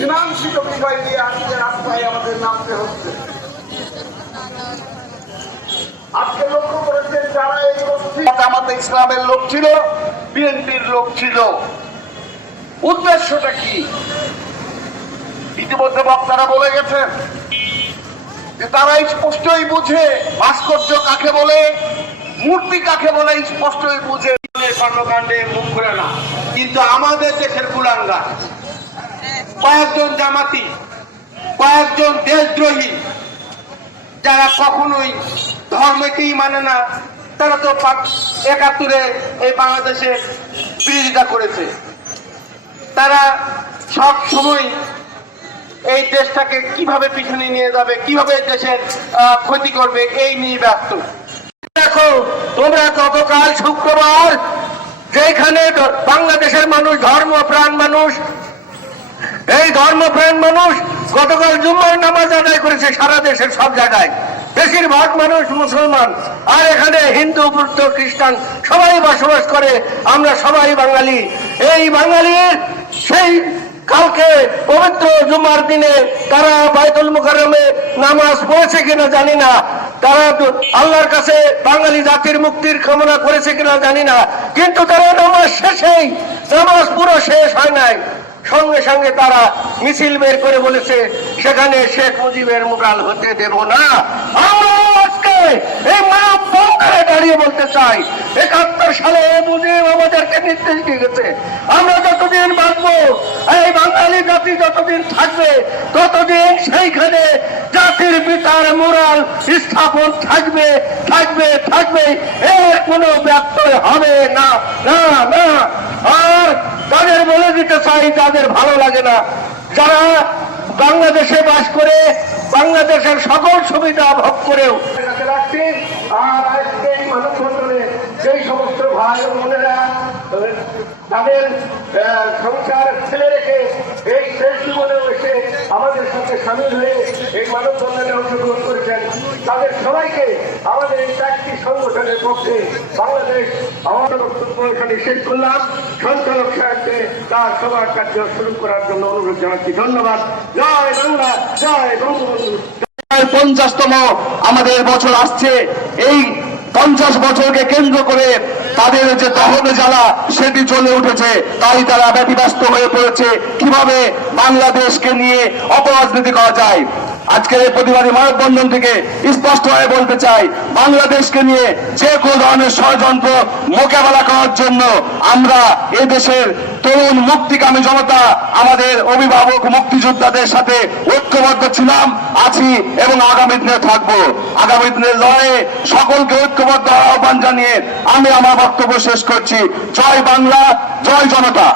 মীমাংসিত বিষয় নিয়ে আজকে রাস্তায় আমাদের নামতে হচ্ছে। আজকে লক্ষ্য করেছেন যারা এই গোষ্ঠী জামাতে ইসলামের লোক ছিল, বিএনপির লোক ছিল, উদ্দেশ্যটা কি? ইতিমধ্যে বক্তারা বলে গেছেন যে তারা স্পষ্টই বুঝে ভাস্কর্য কাকে বলে, মূর্তি কাকে বলে স্পষ্টই বুঝে। কর্মকাণ্ডে মুখ খুলে না, কিন্তু আমাদের দেশের কুলাঙ্গার কয়েকজন জামাতি, কয়েকজন দেশদ্রোহী যারা কখনোই ধর্মকেই মানে না, তারা তো ৭১ এই বাংলাদেশের বিরোধিতা করেছে। তারা সব সময় এই দেশটাকে কিভাবে পিছনে নিয়ে যাবে, কিভাবে দেশের ক্ষতি করবে, এই নিয়ে ব্যস্ত। দেখো তোমরা গতকাল শুক্রবার যেখানে বাংলাদেশের মানুষ ধর্মপ্রাণ মানুষ, এই ধর্মপ্রাণ মানুষ গতকাল জুম্মার নামাজ আদায় করেছে সারা দেশের সব জায়গায়। বেশিরভাগ মানুষ মুসলমান, আর এখানে হিন্দু, বৌদ্ধ, খ্রিস্টান সবাই বসবাস করে। আমরা সবাই বাঙালি। এই বাঙালির সেই কালকে পবিত্র জুম্মার দিনে তারা বাইতুল মুকাররমে নামাজ পড়েছে কিনা জানি না, তারা আল্লাহর কাছে বাঙালি জাতির মুক্তির কামনা করেছে কিনা জানি না, কিন্তু তারা নামাজ শেষেই, নামাজ পুরো শেষ হয় নাই, সঙ্গে সঙ্গে তারা মিছিল বের করে বলেছে সেখানে শেখ মুজিবের মুরাল হতে দেব না। আমরা আজকে এই মাপ বন্ধে দাঁড়িয়ে বলতে চাই, ৭১ সালে মুজিব আমাদেরকে নির্দেশ দিয়ে গেছে, আমরা যতদিন বাঁচবো, এই বাঙালি জাতি যতদিন থাকবে, ততদিন সেইখানে জাতির পিতার মুরাল স্থাপন থাকবে, থাকবে, থাকবে, এর কোনো ব্যত্যয় হবে না, না, না। আর তাদের বলে দিতে চাই, যাদের ভালো লাগে না, যারা বাংলাদেশে বাস করে বাংলাদেশের সকল সুবিধা ভোগ করেও রাখছে, আর আজকে মানববন্ধনে সেই সমস্ত ভাই ও বোনেরা তাদের সংসার ফেলে রেখে এই শেষ জীবনেও এসে আমাদের সাথে সামিল হয়ে এই মানববন্ধনে অংশগ্রহণ করেছেন, তাদের সবাইকে আমাদের এই ৪টি সংগঠনের পক্ষে বাংলাদেশ আমাদের বক্তব্য শেষ করলাম। সঞ্চালক সাহেবকে তার সবার কার্য শুরু করার জন্য অনুরোধ জানাচ্ছি। ধন্যবাদ। জয় বাংলা, জয় বঙ্গবন্ধু। 50তম আমাদের বছর আসছে। এই 50 বছরকে কেন্দ্র করে তাদের যে দহনে জ্বালা সেটি চলে উঠেছে, তাই তারা ব্যতিব্যস্ত হয়ে পড়েছে কিভাবে বাংলাদেশকে নিয়ে অপরাজনীতি করা যায়। আজকের এই প্রতিবাদী মানববন্ধন থেকে স্পষ্ট হয়ে বলতে চাই, বাংলাদেশকে নিয়ে যে কোনো ধরনের ষড়যন্ত্র মোকাবেলা করার জন্য আমরা এদেশের তরুণ মুক্তিকামী জনতা আমাদের অভিভাবক মুক্তিযোদ্ধাদের সাথে ঐক্যবদ্ধ ছিলাম, আছি এবং আগামী দিনে থাকবো। আগামী দিনের লড়াইয়ে সকলকে ঐক্যবদ্ধ আহ্বান জানিয়ে আমি আমার বক্তব্য শেষ করছি। জয় বাংলা, জয় জনতা।